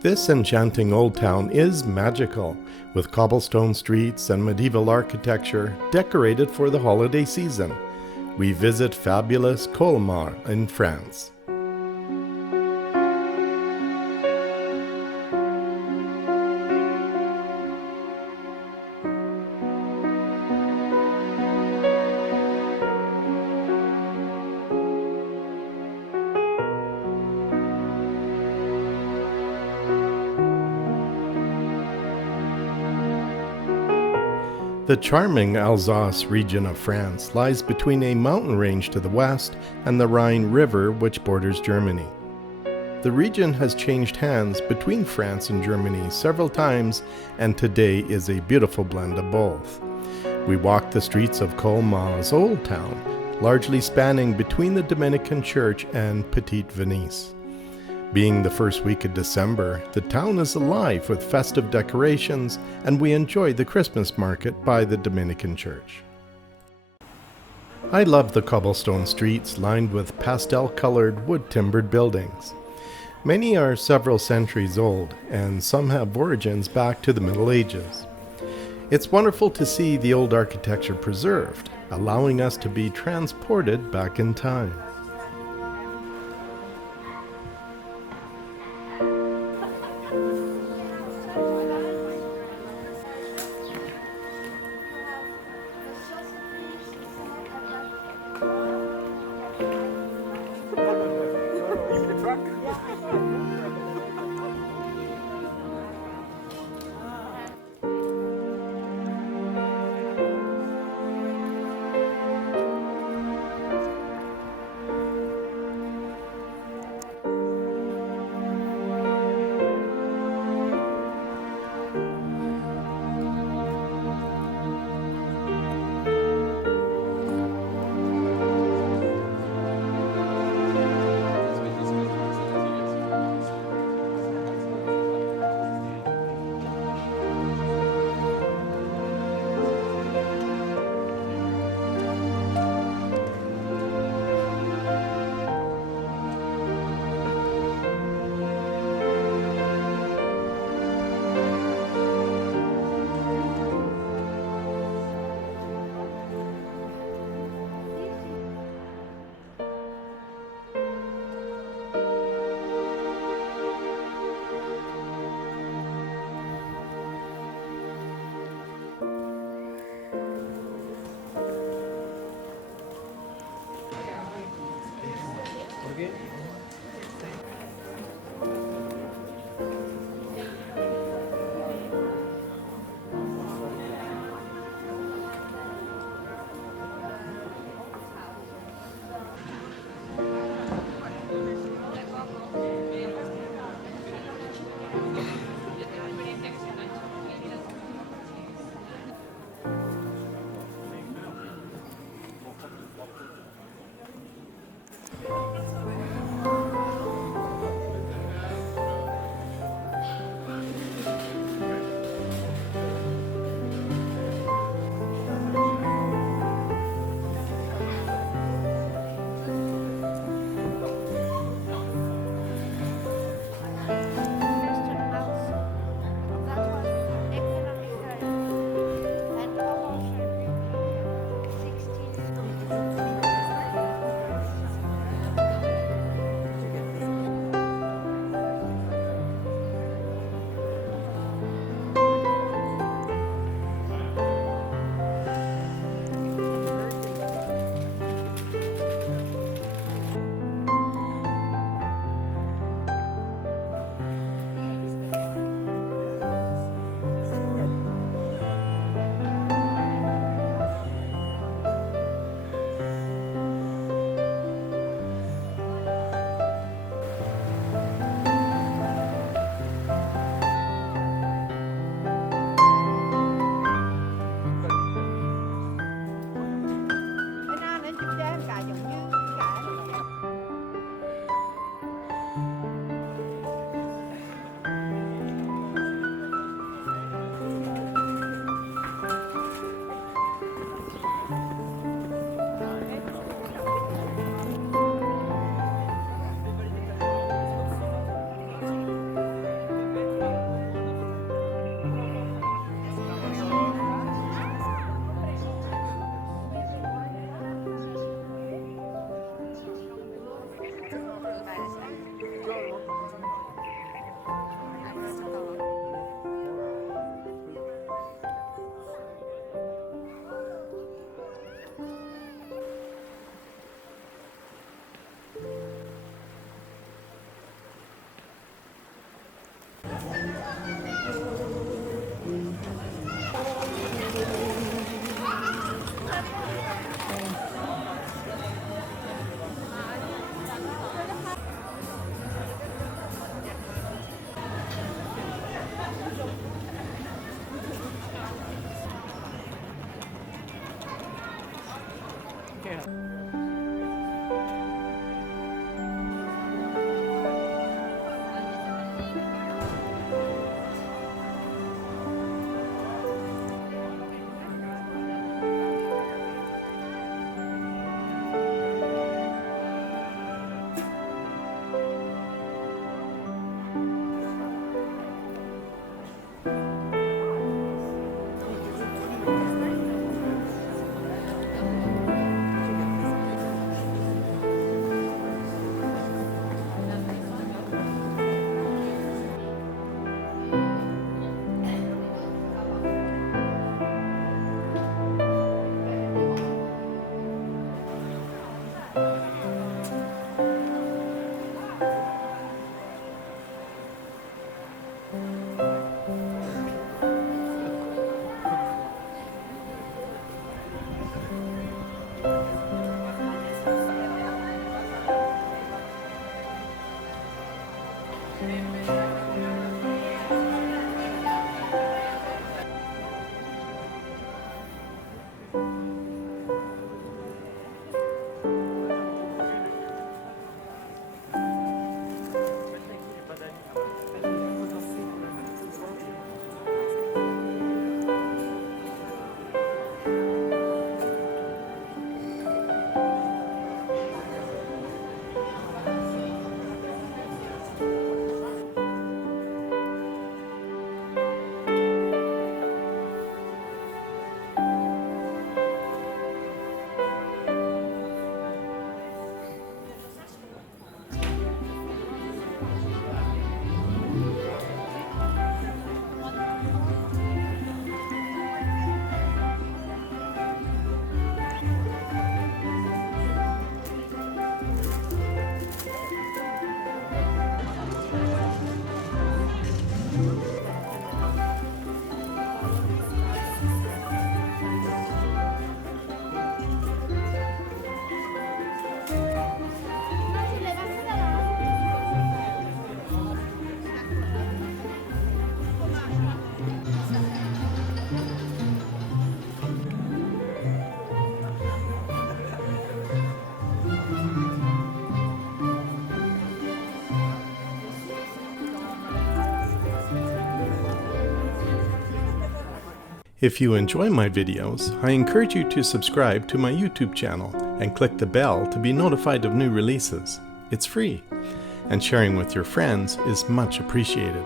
This enchanting old town is magical, with cobblestone streets and medieval architecture decorated for the holiday season. We visit fabulous Colmar in France. The charming Alsace region of France lies between a mountain range to the west and the Rhine River, which borders Germany. The region has changed hands between France and Germany several times, and today is a beautiful blend of both. We walk the streets of Colmar's Old Town, largely spanning between the Dominican Church and Petite Venise. Being the first week of December, the town is alive with festive decorations, and we enjoy the Christmas market by the Dominican Church. I love the cobblestone streets lined with pastel-colored wood-timbered buildings. Many are several centuries old, and some have origins back to the Middle Ages. It's wonderful to see the old architecture preserved, allowing us to be transported back in time. If you enjoy my videos, I encourage you to subscribe to my YouTube channel and click the bell to be notified of new releases. It's free, and sharing with your friends is much appreciated.